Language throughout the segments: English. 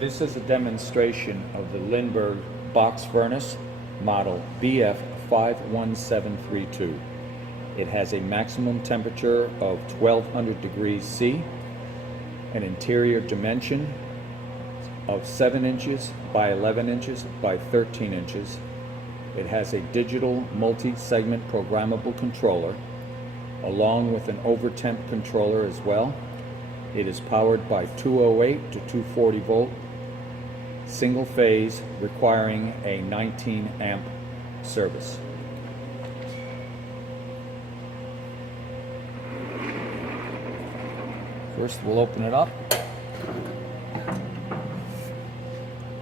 This is a demonstration of the Lindberg box furnace model BF51732. It has a maximum temperature of 1200 degrees C, an interior dimension of 7 inches by 11 inches by 13 inches. It has a digital multi-segment programmable controller along with an overtemp controller as well. It is powered by 208 to 240 volt single phase, requiring a 19 amp service. First we'll open it up.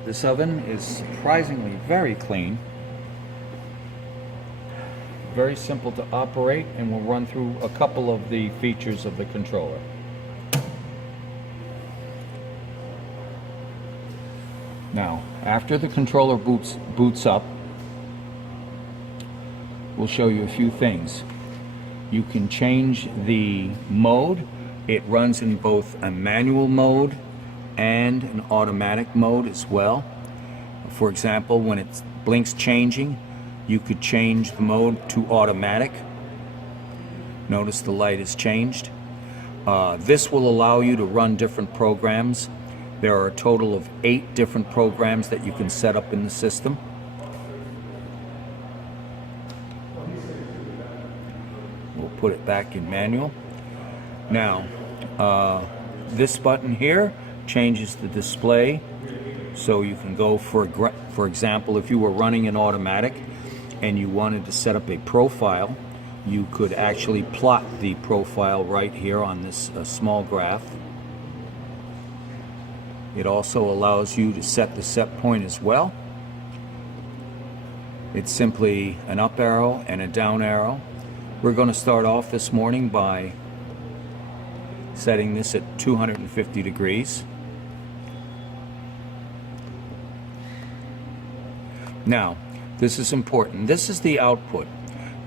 This oven is surprisingly very clean, very simple to operate, and we'll run through a couple of the features of the controller. Now, after the controller boots up, we'll show you a few things. You can change the mode. It runs in both a manual mode and an automatic mode as well. For example, when it blinks changing, you could change the mode to automatic. Notice the light is changed. This will allow you to run different programs. There are a total of 8 different programs that you can set up in the system. We'll put it back in manual. Now, this button here changes the display, so you can go for example, if you were running an automatic and you wanted to set up a profile, you could actually plot the profile right here on this small graph. It also allows you to set the set point as well. It's simply an up arrow and a down arrow. We're going to start off this morning by setting this at 250 degrees. Now, this is important. This is the output.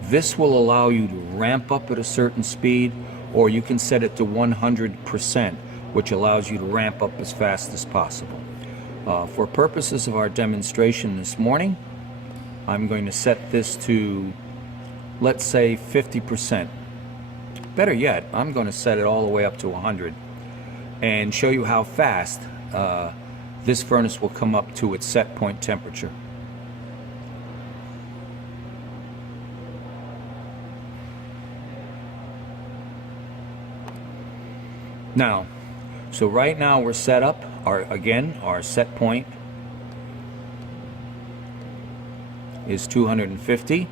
This will allow you to ramp up at a certain speed, or you can set it to 100%, which allows you to ramp up as fast as possible. For purposes of our demonstration this morning, I'm going to set this to, let's say, 50%. Better yet, I'm going to set it all the way up to 100 and show you how fast this furnace will come up to its set point temperature. Now, so right now we're set up, our set point is 250,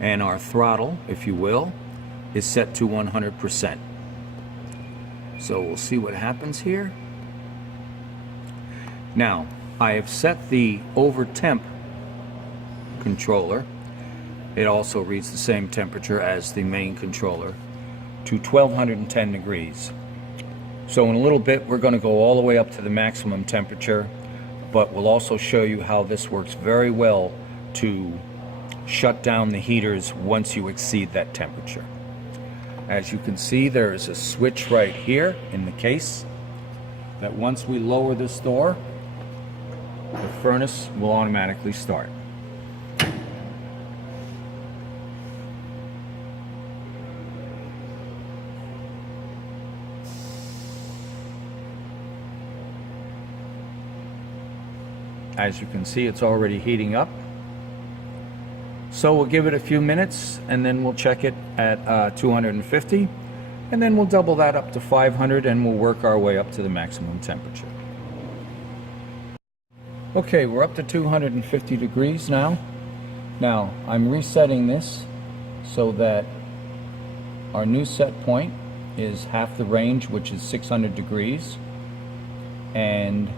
and our throttle, if you will, is set to 100%. So we'll see what happens here. Now, I have set the over temp controller, it also reads the same temperature as the main controller, to 1210 degrees. So in a little bit we're going to go all the way up to the maximum temperature, but we'll also show you how this works very well to shut down the heaters once you exceed that temperature. As you can see, there is a switch right here in the case that once we lower this door, the furnace will automatically start. As you can see, it's already heating up. So we'll give it a few minutes and then we'll check it at 250, and then we'll double that up to 500 and we'll work our way up to the maximum temperature. Okay, we're up to 250 degrees now. Now, I'm resetting this so that our new set point is half the range, which is 600 degrees. And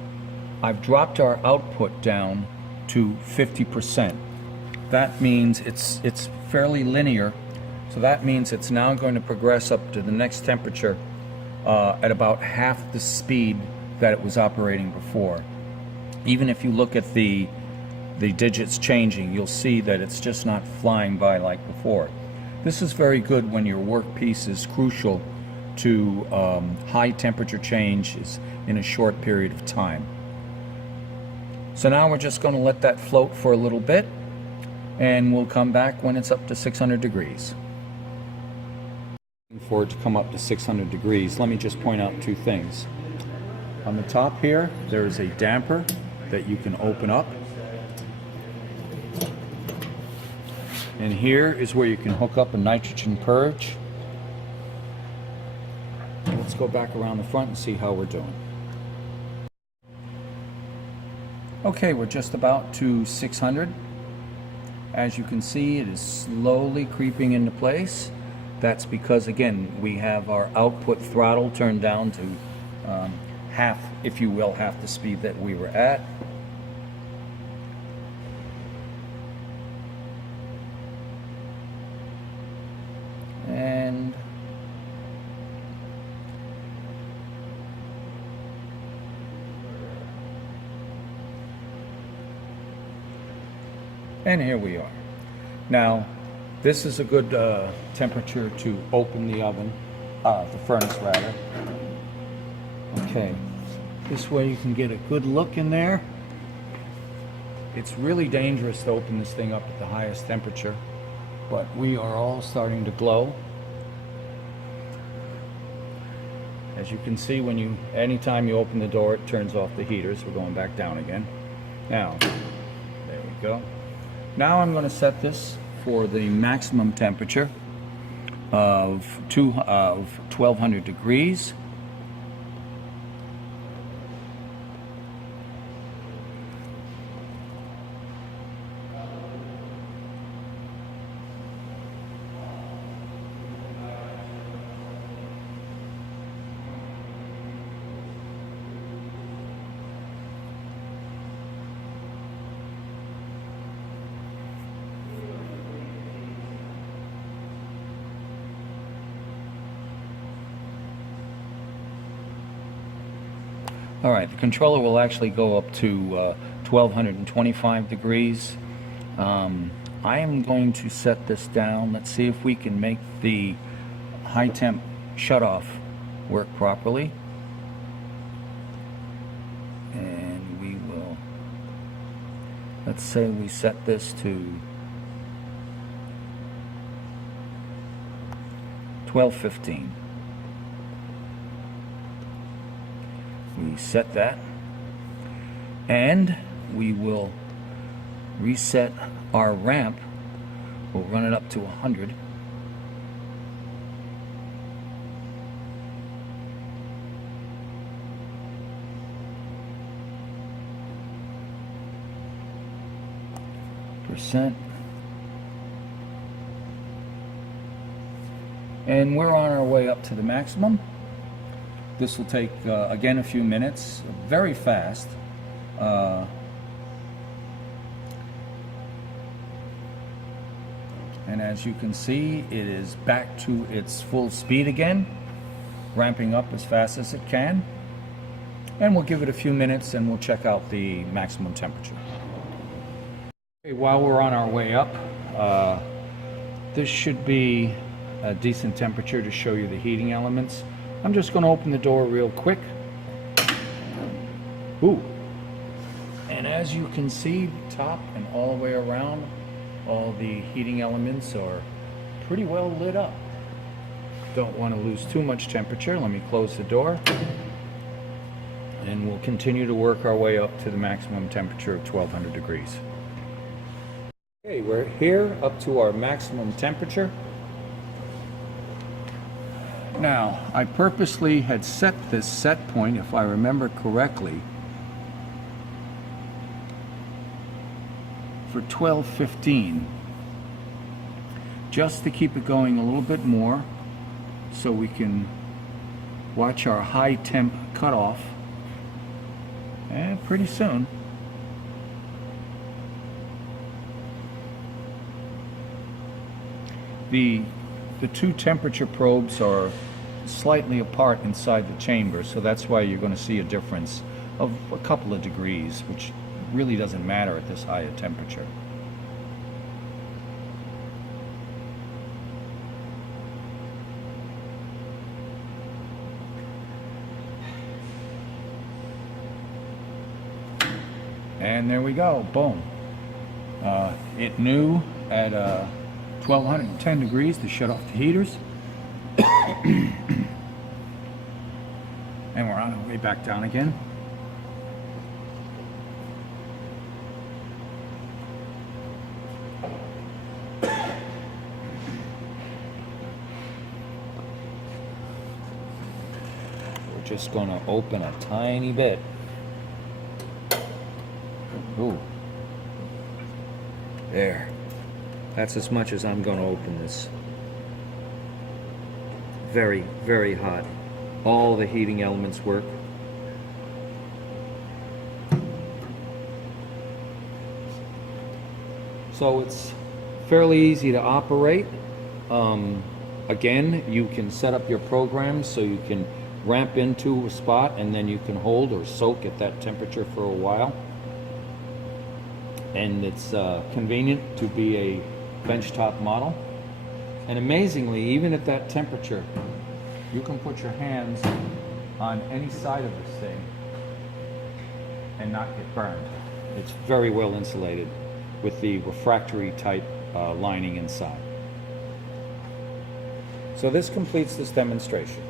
I've dropped our output down to 50%. That means it's fairly linear, so that means it's now going to progress up to the next temperature at about half the speed that it was operating before. Even if you look at the digits changing, you'll see that it's just not flying by like before. This is very good when your workpiece is crucial to high temperature changes in a short period of time. So now we're just going to let that float for a little bit, and we'll come back when it's up to 600 degrees. For it to come up to 600 degrees, let me just point out two things. On the top here, there is a damper that you can open up. And here is where you can hook up a nitrogen purge. Let's go back around the front and see how we're doing. Okay, we're just about to 600. As you can see, it is slowly creeping into place. That's because, again, we have our output throttle turned down to half, if you will, half the speed that we were at. And here we are. Now, this is a good temperature to open the oven, the furnace rather. Okay, this way you can get a good look in there. It's really dangerous to open this thing up at the highest temperature, but we are all starting to glow. As you can see, anytime you open the door, it turns off the heaters. We're going back down again. Now, there we go. Now I'm going to set this for the maximum temperature of 1200 degrees. All right, the controller will actually go up to 1225 degrees. I am going to set this down. Let's see if we can make the high temp shutoff work properly. And we will, let's say we set this to 1215. We set that, and we will reset our ramp. We'll run it up to 100. And we're on our way up to the maximum. This will take, again, a few minutes, very fast. And as you can see, it is back to its full speed again, ramping up as fast as it can. And we'll give it a few minutes and we'll check out the maximum temperature. Okay, while we're on our way up, this should be a decent temperature to show you the heating elements. I'm just going to open the door real quick. Ooh. And as you can see, top and all the way around, all the heating elements are pretty well lit up. Don't want to lose too much temperature. Let me close the door. And we'll continue to work our way up to the maximum temperature of 1200 degrees. Okay, we're here up to our maximum temperature. Now, I purposely had set this set point, if I remember correctly, for 1215, just to keep it going a little bit more so we can watch our high temp cutoff pretty soon. The two temperature probes are slightly apart inside the chamber, so that's why you're going to see a difference of a couple of degrees, which really doesn't matter at this high a temperature. And there we go, boom. It knew at 1210 degrees to shut off the heaters. And we're on our way back down again. We're just going to open a tiny bit. Ooh. There. That's as much as I'm going to open this. Very, very hot. All the heating elements work. So it's fairly easy to operate. Again, you can set up your programs so you can ramp into a spot and then you can hold or soak at that temperature for a while. And it's convenient to be a benchtop model. And amazingly, even at that temperature, you can put your hands on any side of this thing and not get burned. It's very well insulated with the refractory type lining inside. So this completes this demonstration.